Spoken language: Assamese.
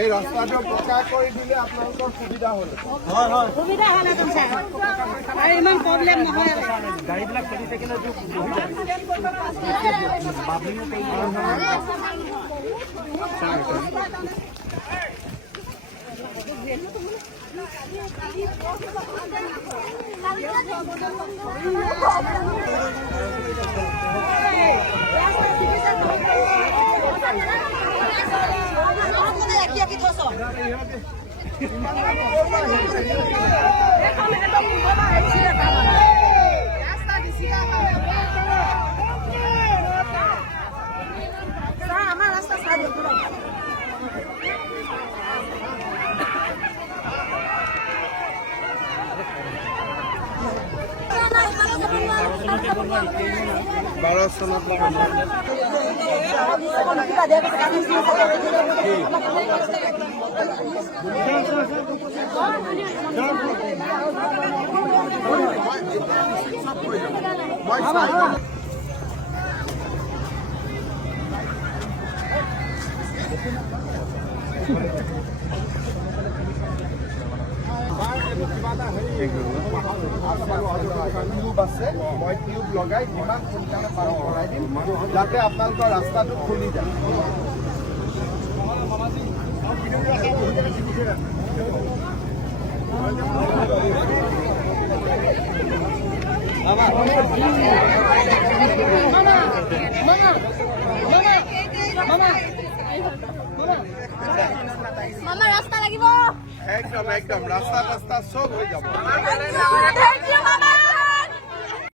এই ৰাস্তাটো পকা কৰি দিলে আপোনালোকৰ সুবিধা হ'ল। সুবিধা হ'ল আৰু ইমান প্ৰব্লেম নহয়। গাড়ীবিলাক চলি থাকিলে আমাৰ ৰাস্তা চাই মই টিউব লগাই যিমান সোনকালে পাৰোঁ কৰাই দিম, যাতে আপোনালোকৰ ৰাস্তাটো খুলি যায়। মামা ৰাস্তা লাগিব একদম একদম ৰাস্তা চব হৈ যাব। মামা